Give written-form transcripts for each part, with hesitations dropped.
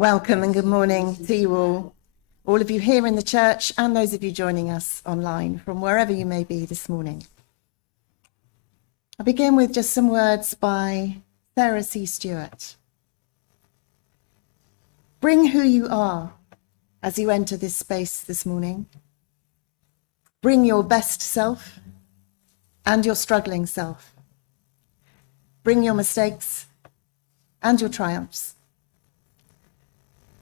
Welcome and good morning to you all of you here in the church and those of you joining us online from wherever you may be this morning. I'll begin with just some words by Sarah C Stewart. Bring who you are as you enter this space this morning. Bring your best self and your struggling self. Bring your mistakes and your triumphs.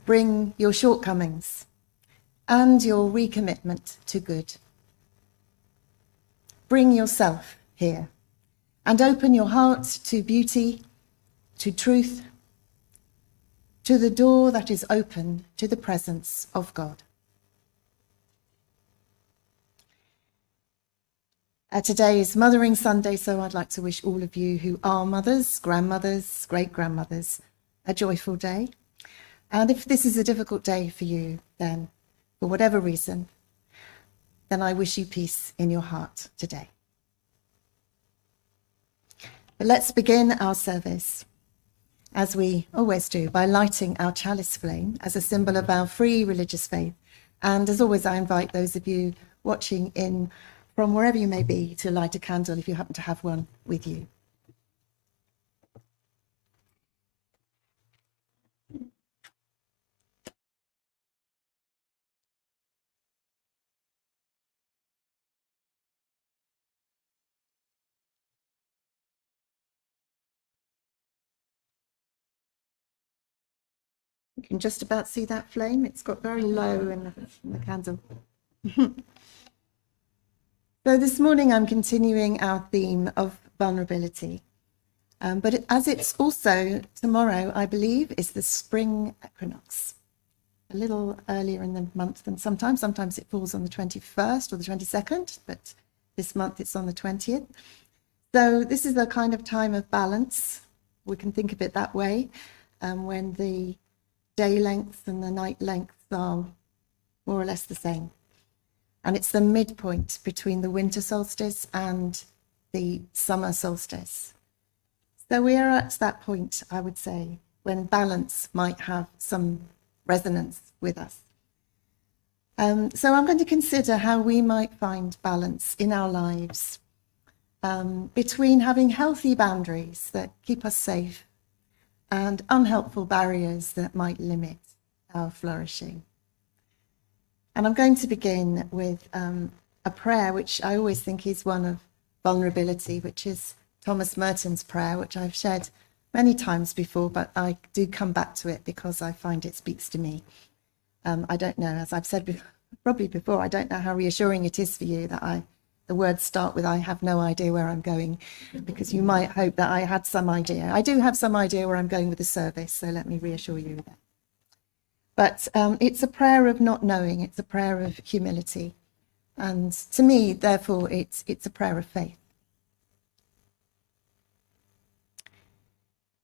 Bring your shortcomings and your recommitment to good. Bring yourself here and open your heart to beauty, to truth, to the door that is open to the presence of God. Today is Mothering Sunday, so I'd like to wish all of you who are mothers, grandmothers, great-grandmothers, a joyful day. And if this is a difficult day for you, then, for whatever reason, then I wish you peace in your heart today. But let's begin our service, as we always do, by lighting our chalice flame as a symbol of our free religious faith. And as always, I invite those of you watching in from wherever you may be to light a candle if you happen to have one with you. You can just about see that flame. It's got very low in the candle. So this morning I'm continuing our theme of vulnerability. But as it's also tomorrow, I believe, is the spring equinox. A little earlier in the month than sometimes. Sometimes it falls on the 21st or the 22nd, but this month it's on the 20th. So this is a kind of time of balance. We can think of it that way, when the day length and the night length are more or less the same. And it's the midpoint between the winter solstice and the summer solstice. So we are at that point, I would say, when balance might have some resonance with us. So I'm going to consider how we might find balance in our lives between having healthy boundaries that keep us safe and unhelpful barriers that might limit our flourishing. And I'm going to begin with a prayer which I always think is one of vulnerability, which is Thomas Merton's prayer, which I've shared many times before, but I do come back to it because I find it speaks to me. I don't know, as I've said probably before, I don't know how reassuring it is for you that the words start with, I have no idea where I'm going, because you might hope that I had some idea. I do have some idea where I'm going with the service, so let me reassure you that. But it's a prayer of not knowing, it's a prayer of humility. And to me, therefore, it's a prayer of faith.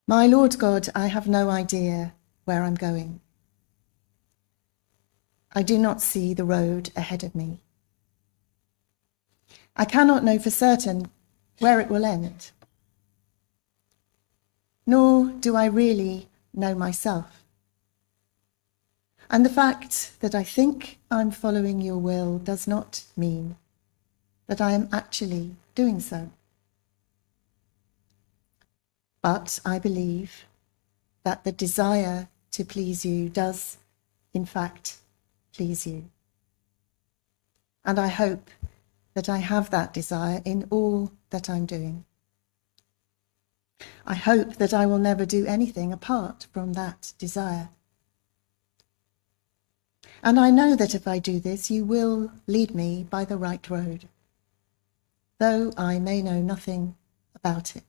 My Lord God, I have no idea where I'm going. I do not see the road ahead of me. I cannot know for certain where it will end. Nor do I really know myself. And the fact that I think I'm following your will does not mean that I am actually doing so. But I believe that the desire to please you does, in fact, please you. And I hope that I have that desire in all that I'm doing. I hope that I will never do anything apart from that desire. And I know that if I do this, you will lead me by the right road, though I may know nothing about it.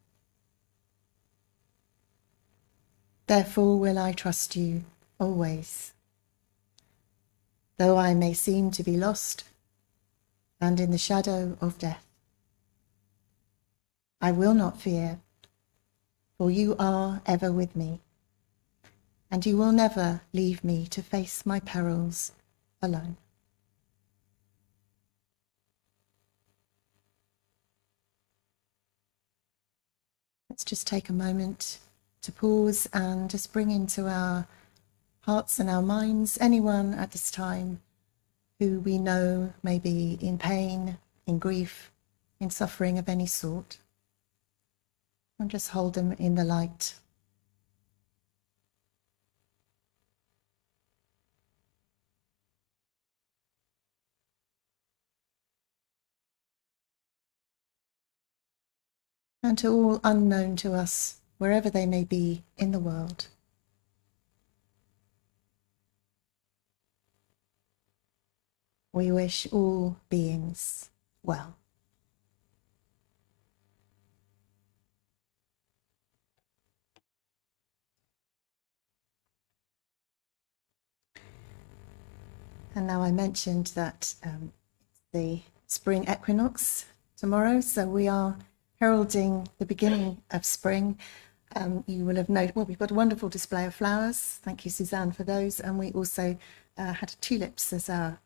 Therefore will I trust you always, though I may seem to be lost and in the shadow of death. I will not fear, for you are ever with me, and you will never leave me to face my perils alone. Let's just take a moment to pause and just bring into our hearts and our minds anyone at this time who we know may be in pain, in grief, in suffering of any sort, and just hold them in the light. And to all unknown to us, wherever they may be in the world, we wish all beings well. And now I mentioned that the spring equinox tomorrow, so we are heralding the beginning of spring. You will have noted, well, we've got a wonderful display of flowers. Thank you, Suzanne, for those. And we also had tulips as our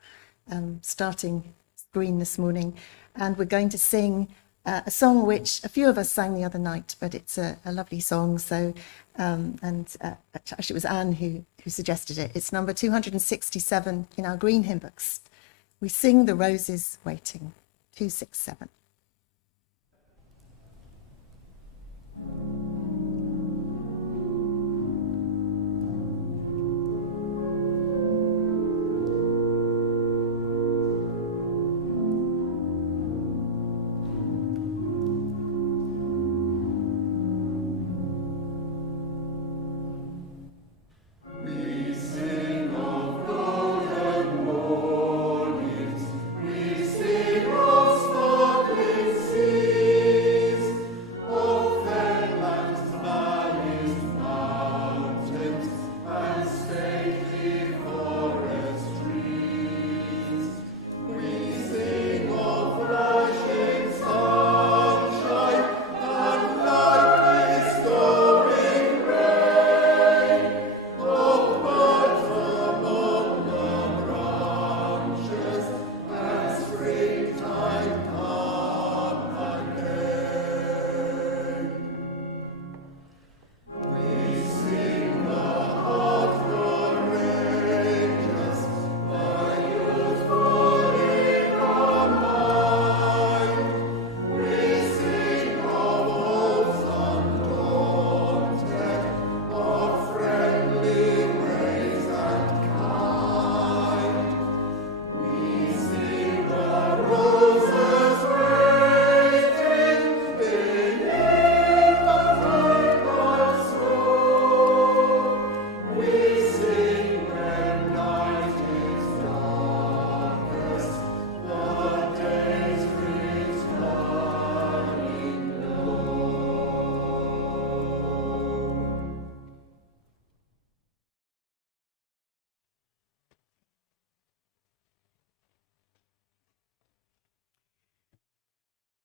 starting screen this morning. And we're going to sing a song which a few of us sang the other night, but it's a lovely song. So, actually it was Anne who suggested it. It's number 267 in our green hymn books. We sing the roses waiting, 267.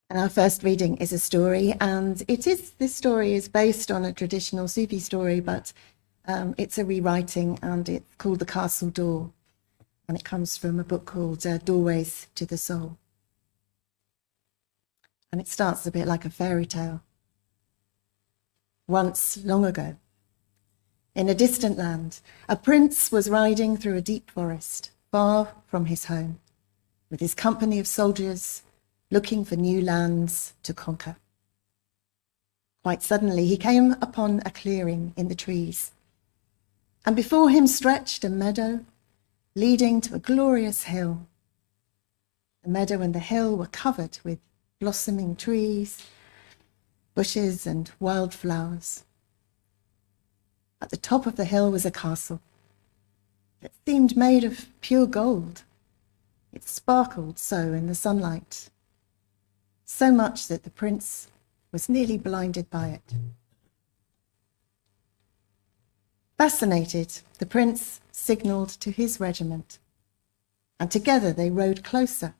And our first reading is a story, and this story is based on a traditional Sufi story, but it's a rewriting, and it's called The Castle Door, and it comes from a book called Doorways to the Soul. And it starts a bit like a fairy tale. Once, long ago, in a distant land, a prince was riding through a deep forest, far from his home, with his company of soldiers, looking for new lands to conquer. Quite suddenly, he came upon a clearing in the trees, and before him stretched a meadow leading to a glorious hill. The meadow and the hill were covered with blossoming trees, bushes, and wildflowers. At the top of the hill was a castle that seemed made of pure gold. It sparkled so in the sunlight, so much that the prince was nearly blinded by it. Fascinated, the prince signalled to his regiment, and together they rode closer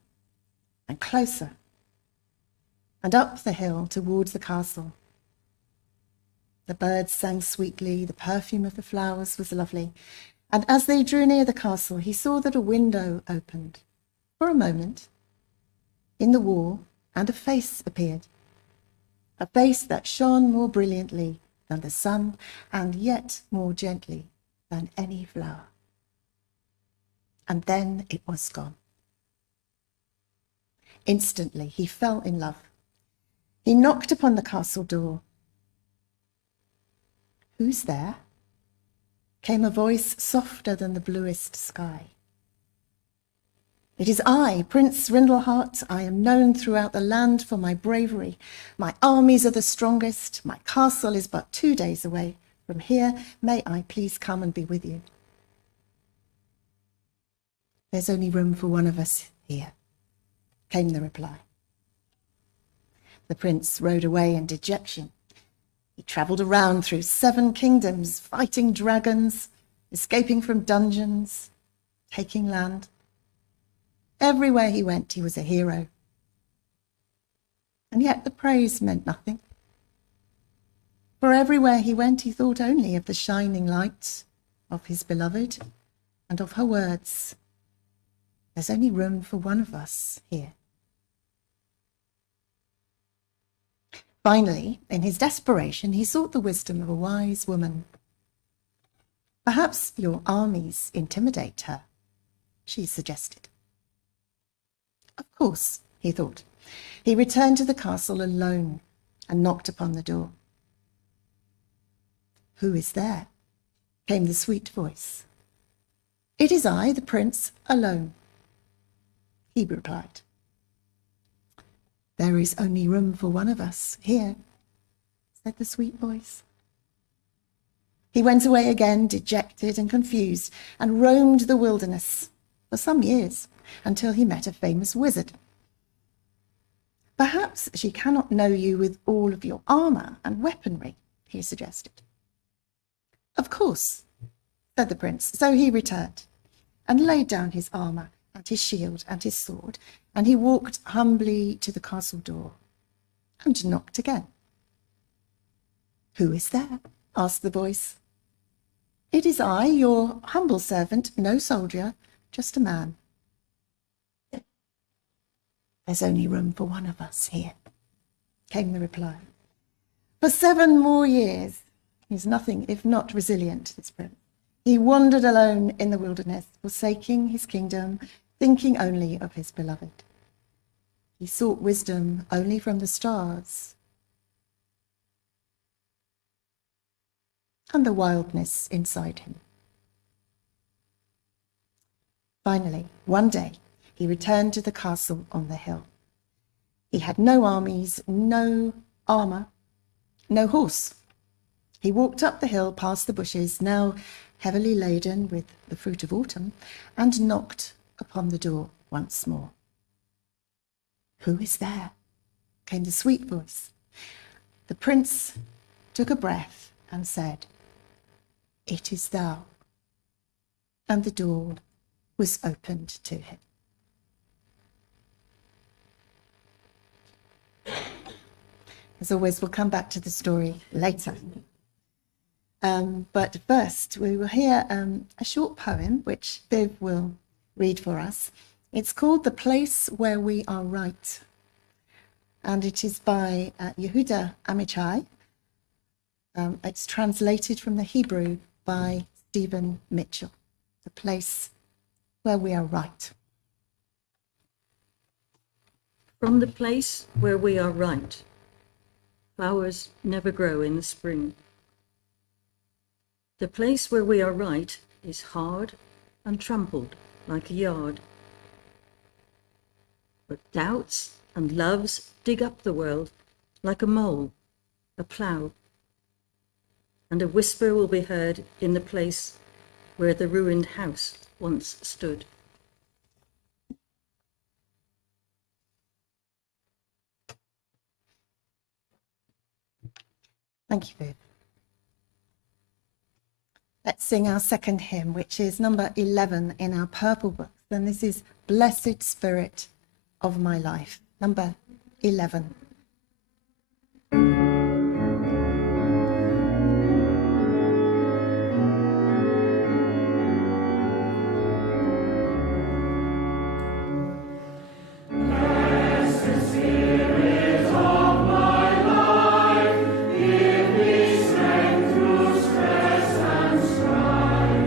and closer, and up the hill towards the castle. The birds sang sweetly, the perfume of the flowers was lovely, and as they drew near the castle, he saw that a window opened for a moment in the wall, and a face appeared, a face that shone more brilliantly than the sun, and yet more gently than any flower. And then it was gone. Instantly, he fell in love. He knocked upon the castle door. "Who's there?" came a voice softer than the bluest sky. "It is I, Prince Rindlehart. I am known throughout the land for my bravery. My armies are the strongest. My castle is but 2 days away from here. May I please come and be with you?" "There's only room for one of us here," came the reply. The prince rode away in dejection. He travelled around through 7 kingdoms, fighting dragons, escaping from dungeons, taking land. Everywhere he went, he was a hero. And yet the praise meant nothing. For everywhere he went, he thought only of the shining light, of his beloved, and of her words, "There's only room for one of us here." Finally, in his desperation, he sought the wisdom of a wise woman. "Perhaps your armies intimidate her," she suggested. Of course, he thought. He returned to the castle alone and knocked upon the door. "Who is there?" came the sweet voice. "It is I, the prince, alone," he replied. "There is only room for one of us here," said the sweet voice. He went away again, dejected and confused, and roamed the wilderness for some years until he met a famous wizard. "Perhaps she cannot know you with all of your armour and weaponry," he suggested. "Of course," said the prince. So he returned and laid down his armour and his shield and his sword, and he walked humbly to the castle door and knocked again. "Who is there?" asked the voice. "It is I, your humble servant, no soldier, just a man." "There's only room for one of us here," came the reply. For 7 more years, he's nothing if not resilient, this prince. He wandered alone in the wilderness, forsaking his kingdom, thinking only of his beloved. He sought wisdom only from the stars and the wildness inside him. Finally, one day, he returned to the castle on the hill. He had no armies, no armour, no horse. He walked up the hill past the bushes, now heavily laden with the fruit of autumn, and knocked upon the door once more. "Who is there?" came the sweet voice. The prince took a breath and said, "It is thou." And the door was opened to him. As always, we'll come back to the story later. But first, we will hear a short poem, which Viv will read for us. It's called "The Place Where We Are Right," and it is by Yehuda Amichai. It's translated from the Hebrew by Stephen Mitchell. The Place Where We Are Right. From the place where we are right, flowers never grow in the spring. The place where we are right is hard and trampled like a yard. But doubts and loves dig up the world like a mole, a plough. And a whisper will be heard in the place where the ruined house once stood. Thank you, Viv. Let's sing our second hymn, which is number 11 in our purple books. And this is "Blessed Spirit of My Life," number 11. Stress and strife.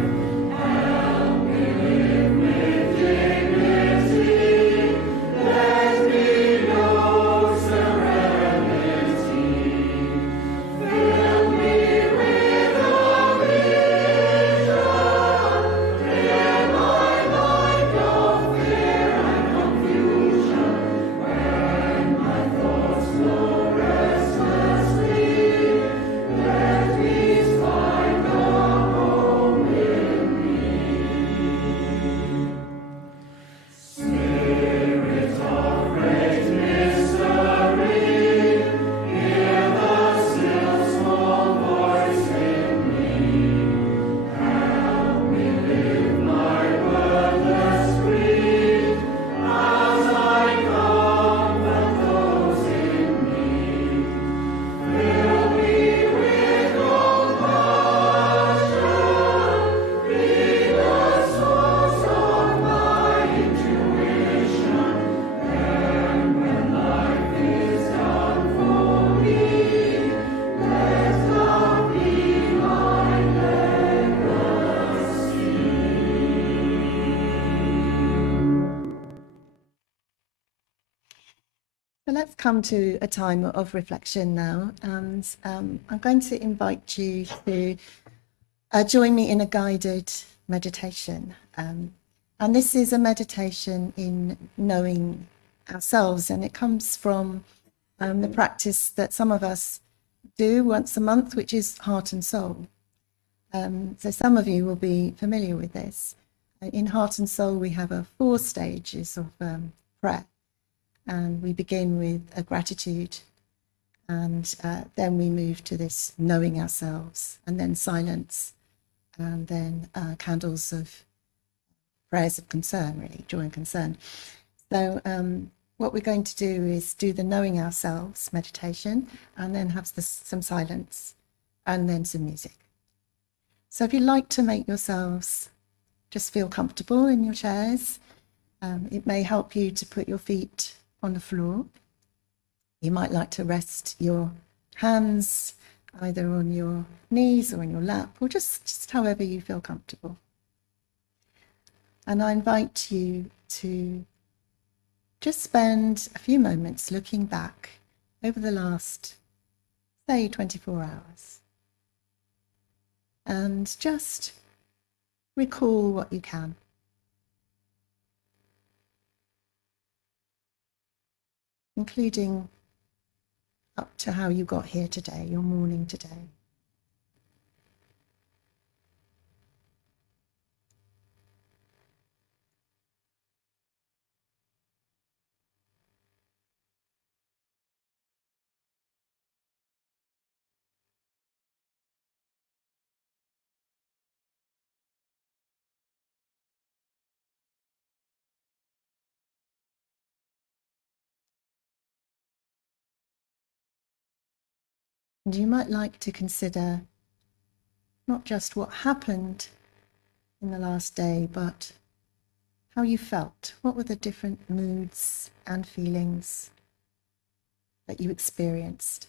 come to a time of reflection now, and I'm going to invite you to join me in a guided meditation. And this is a meditation in knowing ourselves, and it comes from the practice that some of us do once a month, which is heart and soul. So some of you will be familiar with this. In heart and soul, we have 4 stages of prayer. And we begin with a gratitude, and then we move to this knowing ourselves, and then silence, and then candles of prayers of concern, really, joy and concern. So what we're going to do is do the knowing ourselves meditation, and then have some silence, and then some music. So if you'd like to make yourselves just feel comfortable in your chairs, it may help you to put your feet on the floor. You might like to rest your hands either on your knees or in your lap, or just however you feel comfortable. And I invite you to just spend a few moments looking back over the last, say, 24 hours, and just recall what you can. Including up to how you got here today, your morning today. And you might like to consider not just what happened in the last day, but how you felt. What were the different moods and feelings that you experienced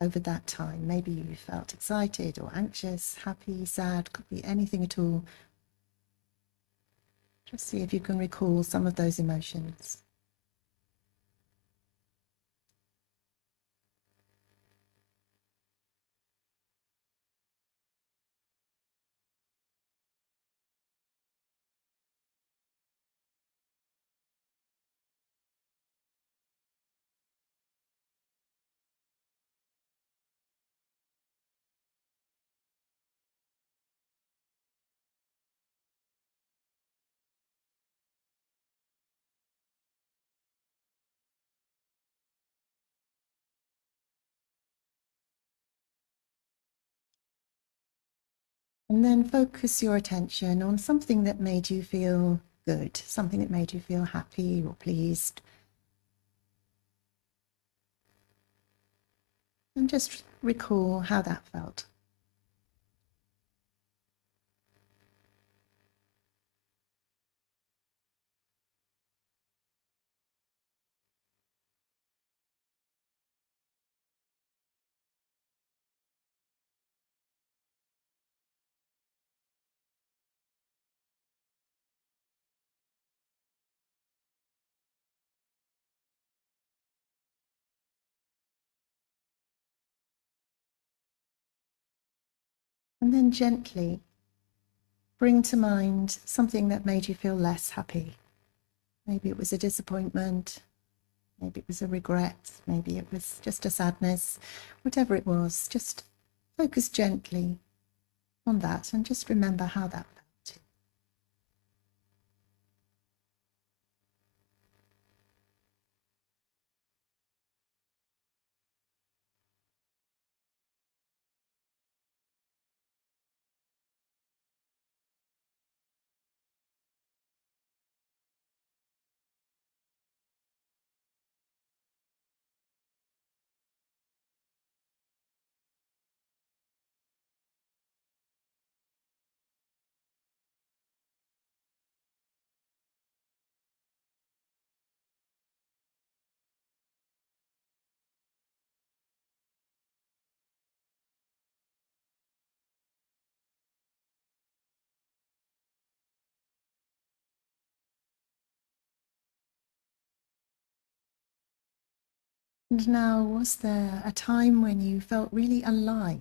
over that time? Maybe you felt excited or anxious, happy, sad, could be anything at all. Just see if you can recall some of those emotions. And then focus your attention on something that made you feel good, something that made you feel happy or pleased. And just recall how that felt. And then gently bring to mind something that made you feel less happy. Maybe it was a disappointment, maybe it was a regret, maybe it was just a sadness, whatever it was, just focus gently on that and just remember how that felt. And now, was there a time when you felt really alive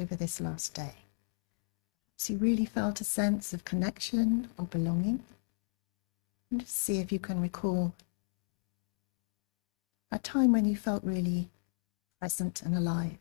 over this last day? So you really felt a sense of connection or belonging? And just see if you can recall a time when you felt really present and alive.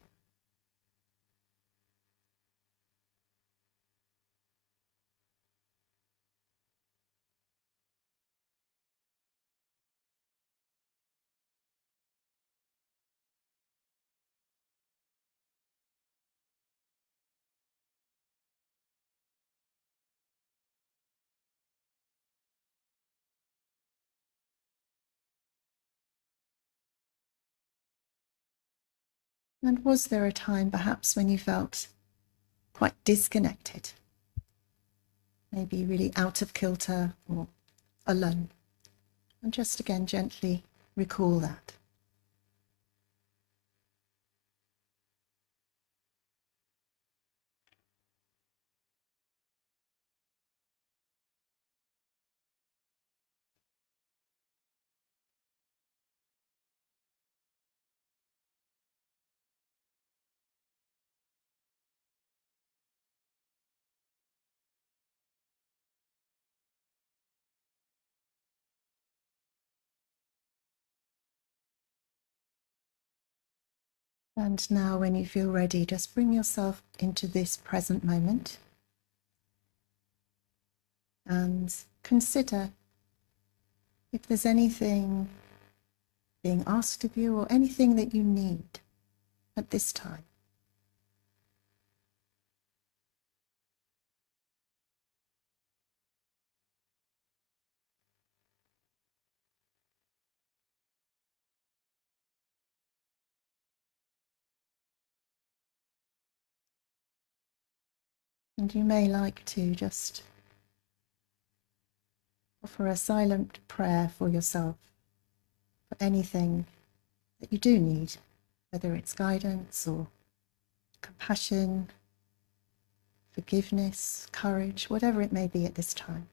And was there a time perhaps when you felt quite disconnected? Maybe really out of kilter or alone? And just again gently recall that. And now when you feel ready, just bring yourself into this present moment and consider if there's anything being asked of you or anything that you need at this time. And you may like to just offer a silent prayer for yourself, for anything that you do need, whether it's guidance or compassion, forgiveness, courage, whatever it may be at this time.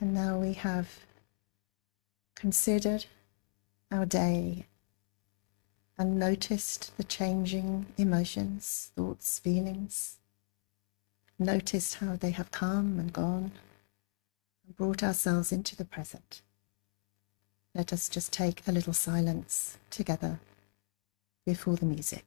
And now we have considered our day and noticed the changing emotions, thoughts, feelings, noticed how they have come and gone, and brought ourselves into the present. Let us just take a little silence together before the music.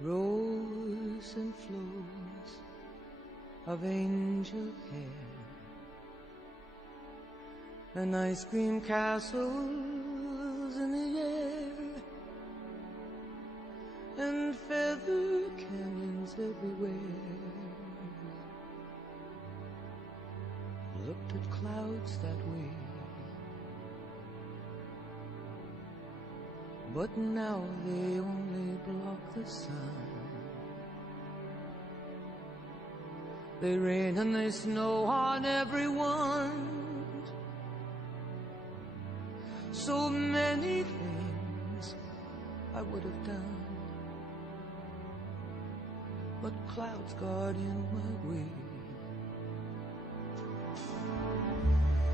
Rose and flows of angel hair and ice cream castles in the air and feather canyons everywhere. Looked at clouds that way, but now they only block the sun. They rain and they snow on everyone. So many things I would have done, but clouds got in my way.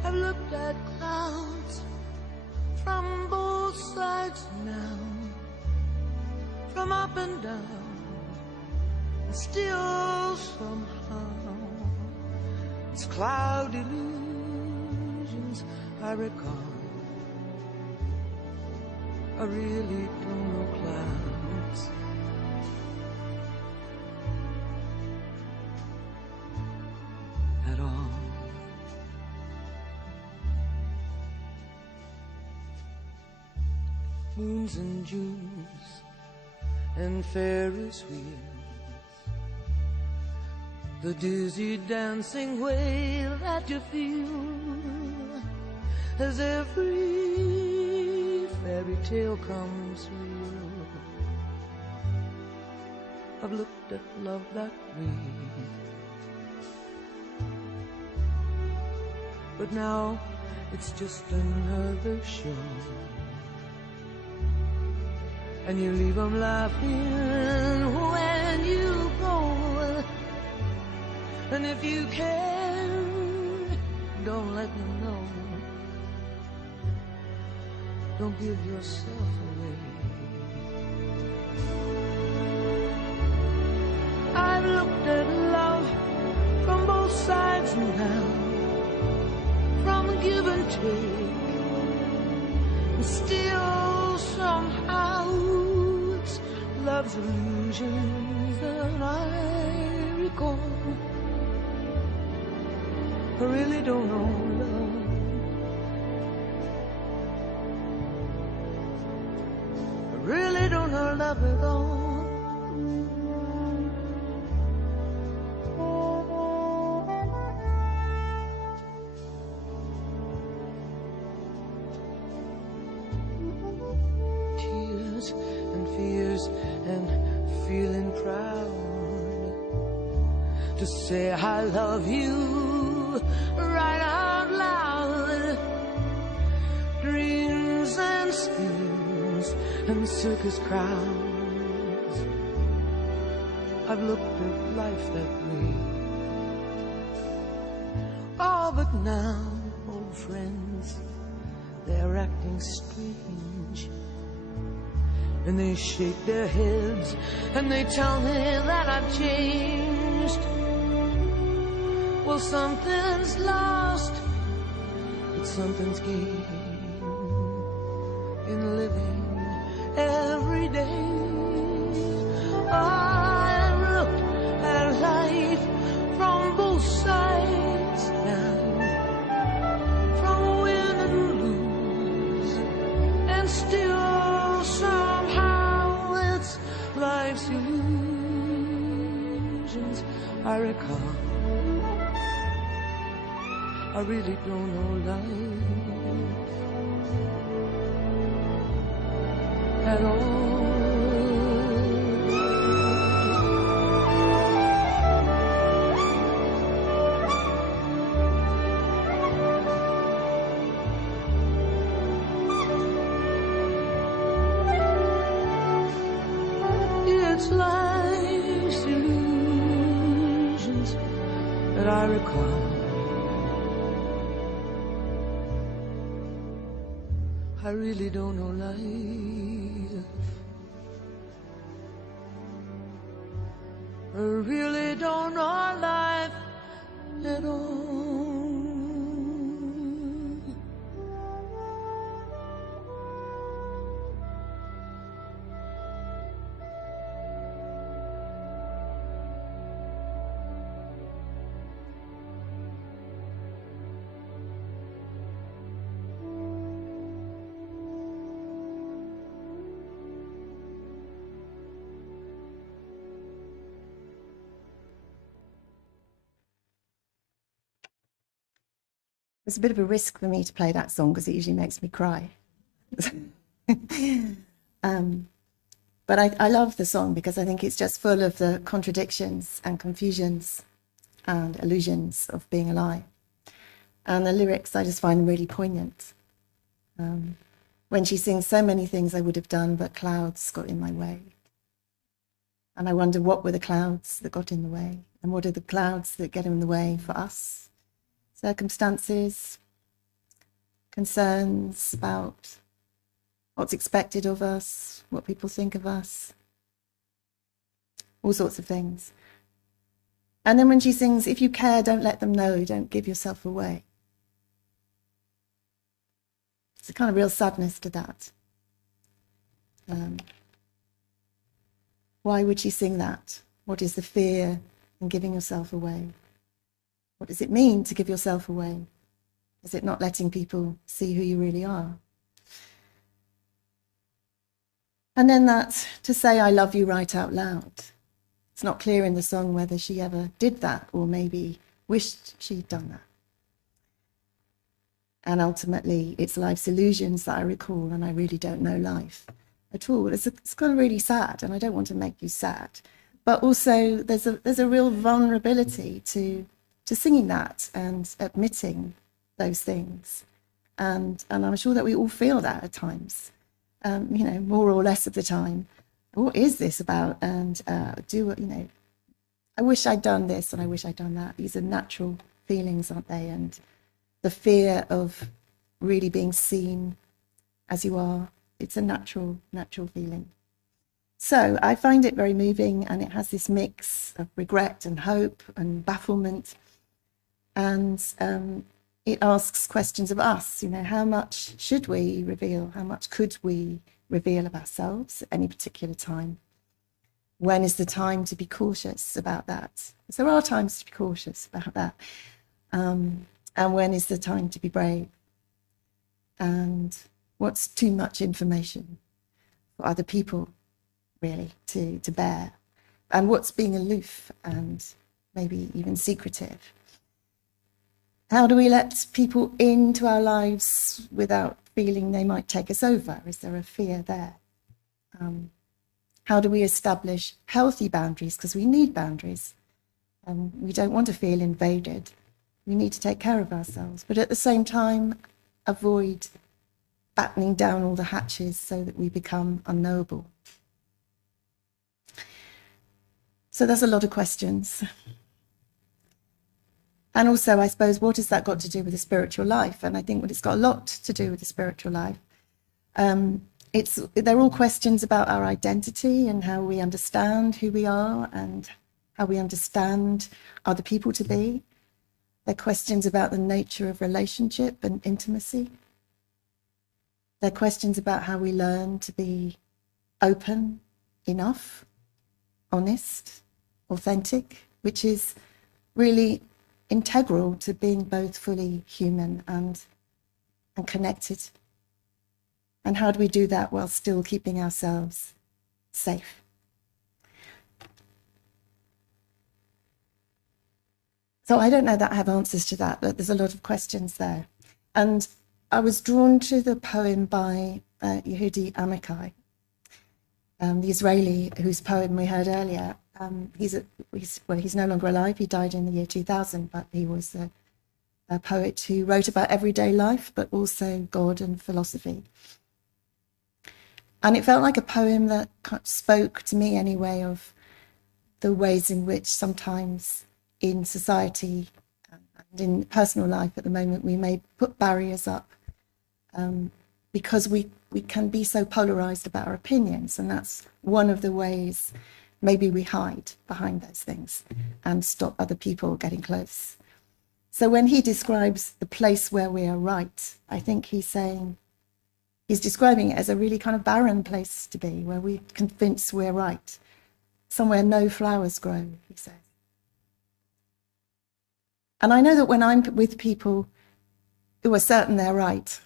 I've looked at clouds from both sides now, from up and down, and still somehow it's cloud illusions I recall. I really don't know clouds. At all. Moons and Junes and Ferris wheels, the dizzy dancing way that you feel as every fairy tale comes real. I've looked at love that way, but now it's just another show. And you leave them laughing when you go. And if you can, don't let them know. Don't give yourself away. I've looked at love from both sides now, from give and take, and still somehow it's love's illusions that I recall. I really don't know love. Really don't know love at all. Tears and fears and feeling proud to say I love you right out loud. Dreams and schemes and circus crowds. I've looked at life that way. Oh, but now, old friends, they're acting strange, and they shake their heads and they tell me that I've changed. Well, something's lost, but something's gained in living every day. I've looked at life from both sides now, from win and lose, and still somehow it's life's illusions I recall. I really don't know life at all. It's life's illusions that I recall. I really don't know life. I really don't know life at all. It's a bit of a risk for me to play that song because it usually makes me cry. But I love the song because I think it's just full of the contradictions and confusions and illusions of being alive. And the lyrics I just find really poignant. When she sings, so many things I would have done, but clouds got in my way. And I wonder, what were the clouds that got in the way? And what are the clouds that get in the way for us? Circumstances, concerns about what's expected of us, what people think of us, all sorts of things. And then when she sings, if you care, don't let them know, don't give yourself away. It's a kind of real sadness to that. Why would she sing that? What is the fear in giving yourself away? What does it mean to give yourself away? Is it not letting people see who you really are? And then that, to say I love you right out loud. It's not clear in the song whether she ever did that or maybe wished she'd done that. And ultimately, it's life's illusions that I recall, and I really don't know life at all. It's kind of really sad, and I don't want to make you sad. But also, there's a real vulnerability to singing that and admitting those things. And I'm sure that we all feel that at times, more or less of the time. What is this about? And I wish I'd done this and I wish I'd done that. These are natural feelings, aren't they? And the fear of really being seen as you are, it's a natural feeling. So I find it very moving, and it has this mix of regret and hope and bafflement. And it asks questions of us, how much should we reveal? How much could we reveal of ourselves at any particular time? When is the time to be cautious about that? Because there are times to be cautious about that. And when is the time to be brave? And what's too much information for other people, really, to bear? And what's being aloof and maybe even secretive? How do we let people into our lives without feeling they might take us over? Is there a fear there? How do we establish healthy boundaries? Because we need boundaries. We don't want to feel invaded. We need to take care of ourselves, but at the same time, avoid battening down all the hatches so that we become unknowable. So there's a lot of questions. And also, I suppose, what has that got to do with the spiritual life? And I think it's got a lot to do with the spiritual life. They're all questions about our identity and how we understand who we are and how we understand other people to be. They're questions about the nature of relationship and intimacy. They're questions about how we learn to be open enough, honest, authentic, which is really integral to being both fully human and connected. And how do we do that while still keeping ourselves safe? So I don't know that I have answers to that, but there's a lot of questions there. And I was drawn to the poem by Yehuda Amichai, the Israeli whose poem we heard earlier. He's no longer alive. He died in the year 2000, but he was a poet who wrote about everyday life, but also God and philosophy. And it felt like a poem that spoke to me anyway of the ways in which sometimes in society and in personal life at the moment we may put barriers up because we can be so polarized about our opinions, and that's one of the ways maybe we hide behind those things and stop other people getting close. So when he describes the place where we are right, I think he's describing it as a really kind of barren place to be, where we're convinced we're right, somewhere no flowers grow, he says. And I know that when I'm with people who are certain they're right,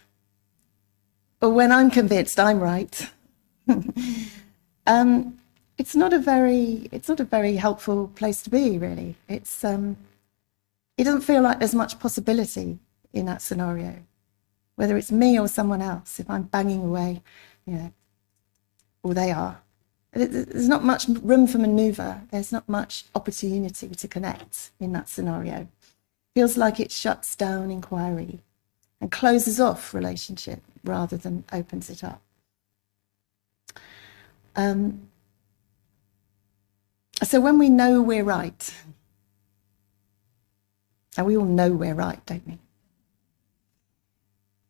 or when I'm convinced I'm right, it's not a very helpful place to be, really. It doesn't feel like there's much possibility in that scenario, whether it's me or someone else. If I'm banging away, or they are, There's not much room for maneuver. There's not much opportunity to connect in that scenario. Feels like it shuts down inquiry and closes off relationship rather than opens it up. So when we know we're right, and we all know we're right, don't we?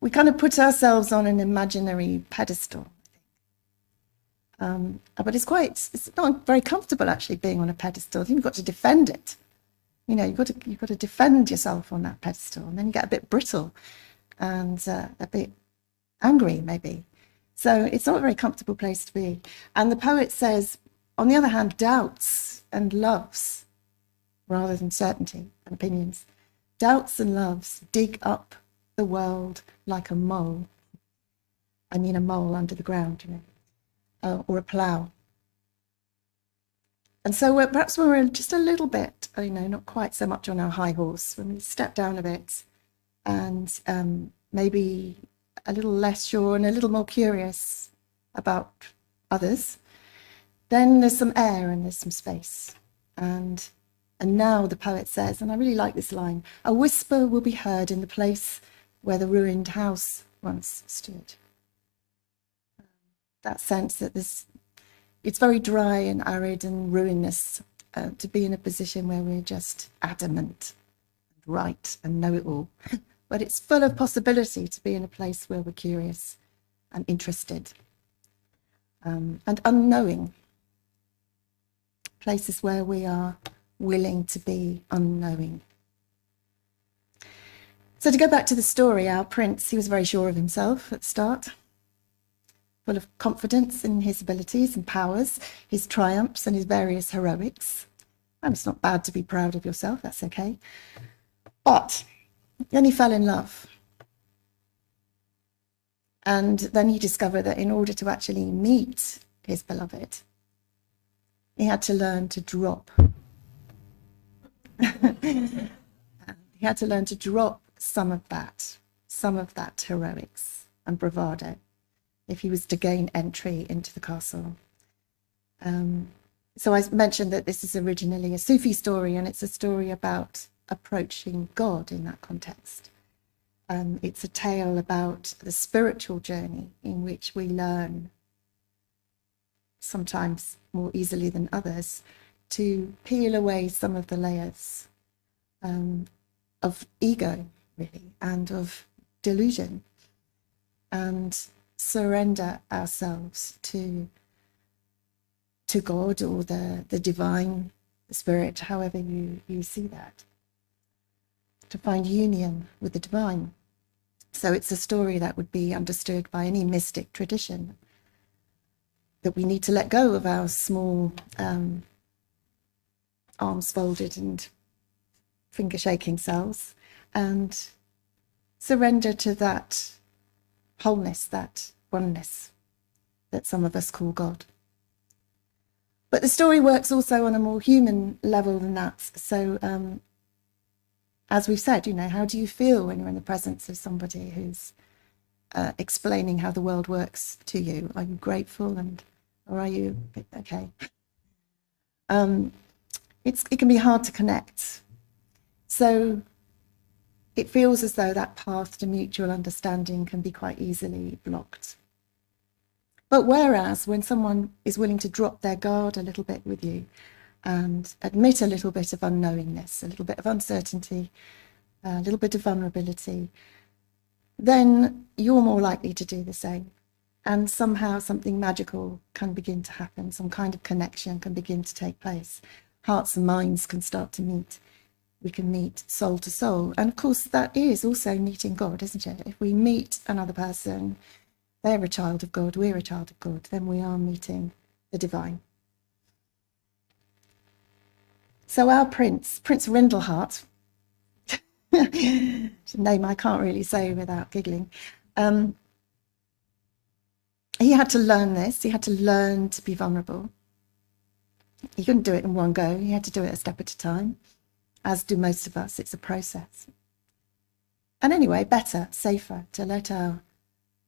We kind of put ourselves on an imaginary pedestal. But it's not very comfortable actually being on a pedestal. I think you've got to defend it. You know, you've got to defend yourself on that pedestal, and then you get a bit brittle and a bit angry maybe. So it's not a very comfortable place to be. And the poet says, on the other hand, doubts and loves, rather than certainty and opinions, doubts and loves dig up the world like a mole. I mean a mole under the ground, you know, or a plough. And so perhaps when we're just a little bit, you know, not quite so much on our high horse, when we step down a bit and maybe a little less sure and a little more curious about others, then there's some air and there's some space. And now the poet says, and I really like this line, a whisper will be heard in the place where the ruined house once stood. That sense that it's very dry and arid and ruinous to be in a position where we're just adamant, and right and know it all. But it's full of possibility to be in a place where we're curious and interested and unknowing. Places where we are willing to be unknowing. So to go back to the story, our prince, he was very sure of himself at the start, full of confidence in his abilities and powers, his triumphs and his various heroics. And it's not bad to be proud of yourself, that's okay. But then he fell in love. And then he discovered that in order to actually meet his beloved, he had to learn to drop. He had to learn to drop some of that heroics and bravado if he was to gain entry into the castle. So I mentioned that this is originally a Sufi story, and it's a story about approaching God in that context. It's a tale about the spiritual journey in which we learn, sometimes more easily than others, to peel away some of the layers of ego, really, and of delusion, and surrender ourselves to God or the divine, the spirit, however you see that, to find union with the divine. So it's a story that would be understood by any mystic tradition, that we need to let go of our small arms folded and finger shaking selves and surrender to that wholeness, that oneness that some of us call God. But the story works also on a more human level than that. So as we've said, you know, how do you feel when you're in the presence of somebody who's explaining how the world works to you? Are you grateful, or are you okay? It can be hard to connect. So it feels as though that path to mutual understanding can be quite easily blocked. But whereas when someone is willing to drop their guard a little bit with you and admit a little bit of unknowingness, a little bit of uncertainty, a little bit of vulnerability, then you're more likely to do the same. And somehow something magical can begin to happen, some kind of connection can begin to take place. Hearts and minds can start to meet. We can meet soul to soul. And of course, that is also meeting God, isn't it? If we meet another person, they're a child of God, we're a child of God, then we are meeting the divine. So our Prince Rindleheart, it's a name I can't really say without giggling, he had to learn this. He had to learn to be vulnerable. He couldn't do it in one go. He had to do it a step at a time, as do most of us. It's a process. And anyway, better, safer, to let our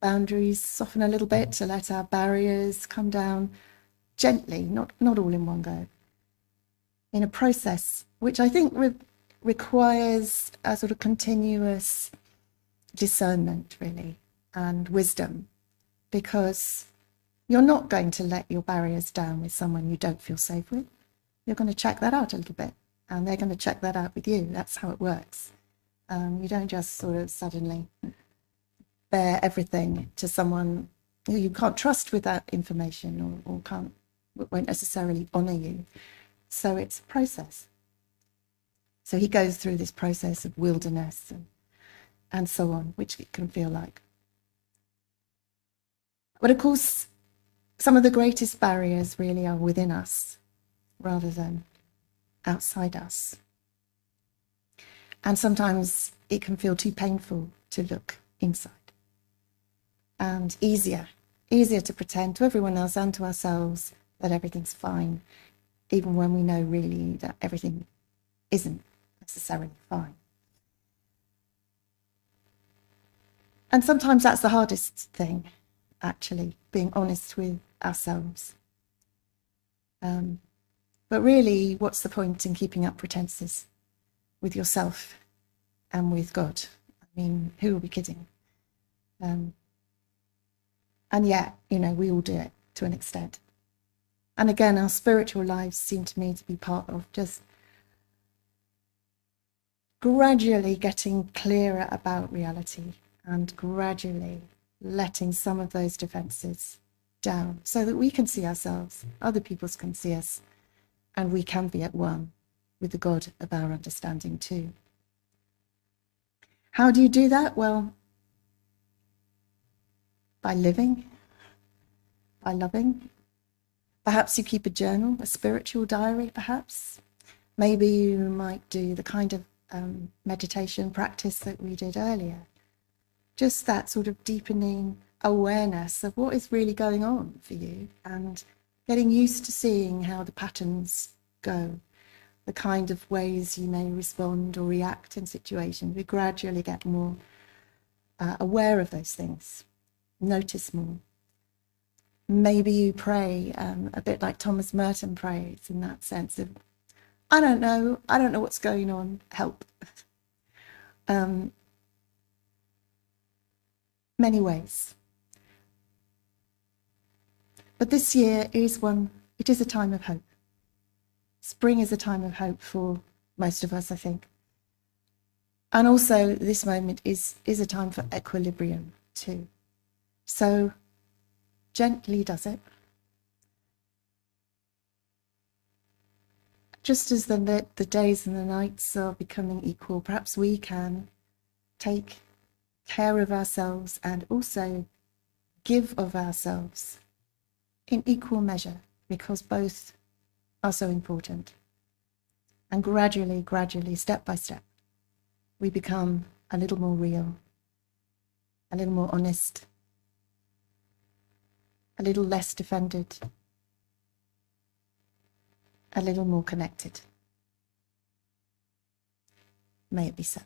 boundaries soften a little bit, to let our barriers come down gently, not all in one go, in a process which I think requires a sort of continuous discernment, really, and wisdom, because you're not going to let your barriers down with someone you don't feel safe with. You're going to check that out a little bit, and they're going to check that out with you. That's how it works. You don't just sort of suddenly bear everything to someone who you can't trust with that information, or won't necessarily honour you. So it's a process. So he goes through this process of wilderness and so on, which it can feel like. But of course, some of the greatest barriers really are within us rather than outside us. And sometimes it can feel too painful to look inside, and easier to pretend to everyone else and to ourselves that everything's fine, even when we know really that everything isn't necessarily fine. And sometimes that's the hardest thing, actually, being honest with ourselves. But really, what's the point in keeping up pretenses with yourself and with God? I mean, who are we kidding? And yet, we all do it to an extent. And again, our spiritual lives seem to me to be part of just gradually getting clearer about reality and gradually letting some of those defenses down so that we can see ourselves, other people can see us, and we can be at one with the God of our understanding too. How do you do that? Well, by living, by loving. Perhaps you keep a journal, a spiritual diary, perhaps. Maybe you might do the kind of meditation practice that we did earlier. Just that sort of deepening awareness of what is really going on for you and getting used to seeing how the patterns go, the kind of ways you may respond or react in situations. We gradually get more aware of those things, notice more. Maybe you pray a bit like Thomas Merton prays, in that sense of, I don't know what's going on, help. Many ways. But this year it is a time of hope. Spring is a time of hope for most of us, I think. And also this moment is a time for equilibrium too. So gently does it. Just as the days and the nights are becoming equal, perhaps we can take care of ourselves and also give of ourselves in equal measure, because both are so important. And gradually, step by step, we become a little more real, a little more honest, a little less defended, a little more connected. May it be so.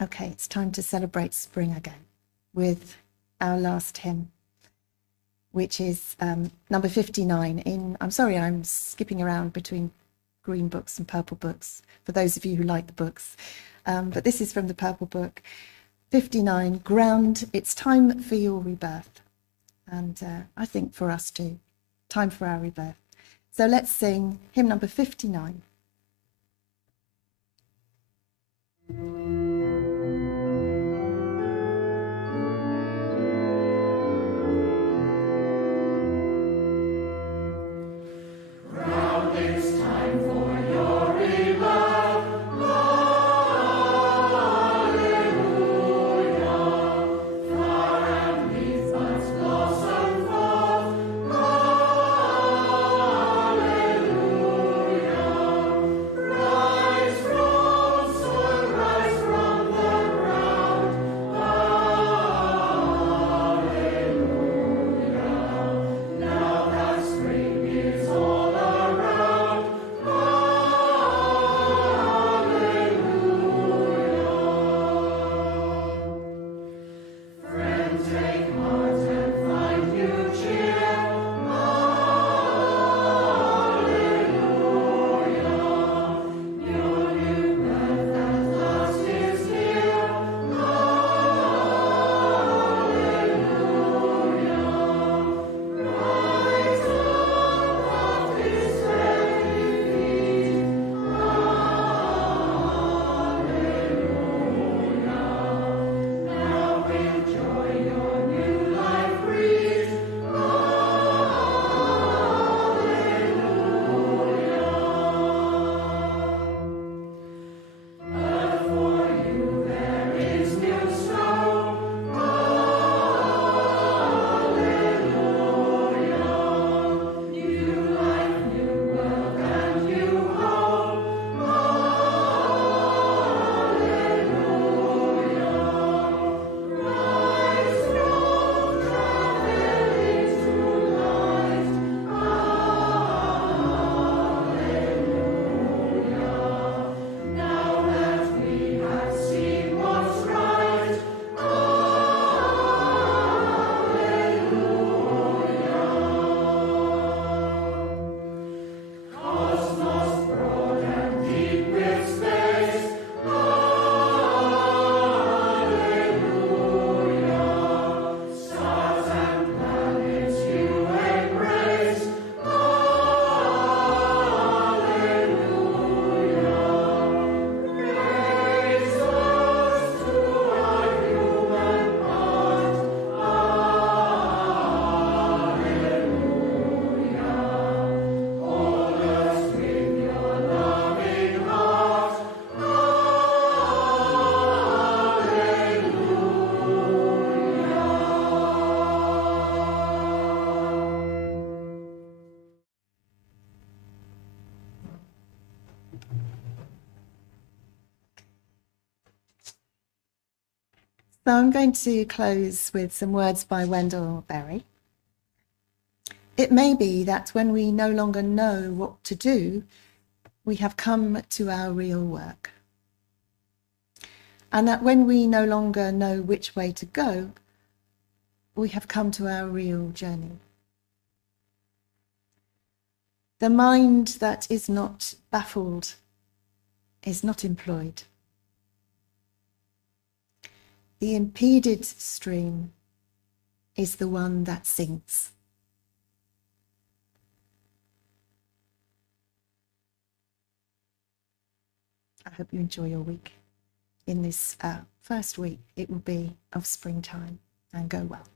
Okay, it's time to celebrate spring again with our last hymn, which is number 59 I'm sorry, I'm skipping around between green books and purple books, for those of you who like the books. But this is from the purple book, 59, Ground, It's Time for Your Rebirth. And I think for us too, time for our rebirth. So let's sing hymn number 59. Hallelujah. So I'm going to close with some words by Wendell Berry. It may be that when we no longer know what to do, we have come to our real work. And that when we no longer know which way to go, we have come to our real journey. The mind that is not baffled is not employed. The impeded stream is the one that sinks. I hope you enjoy your week. In this first week, it will be of springtime, and go well.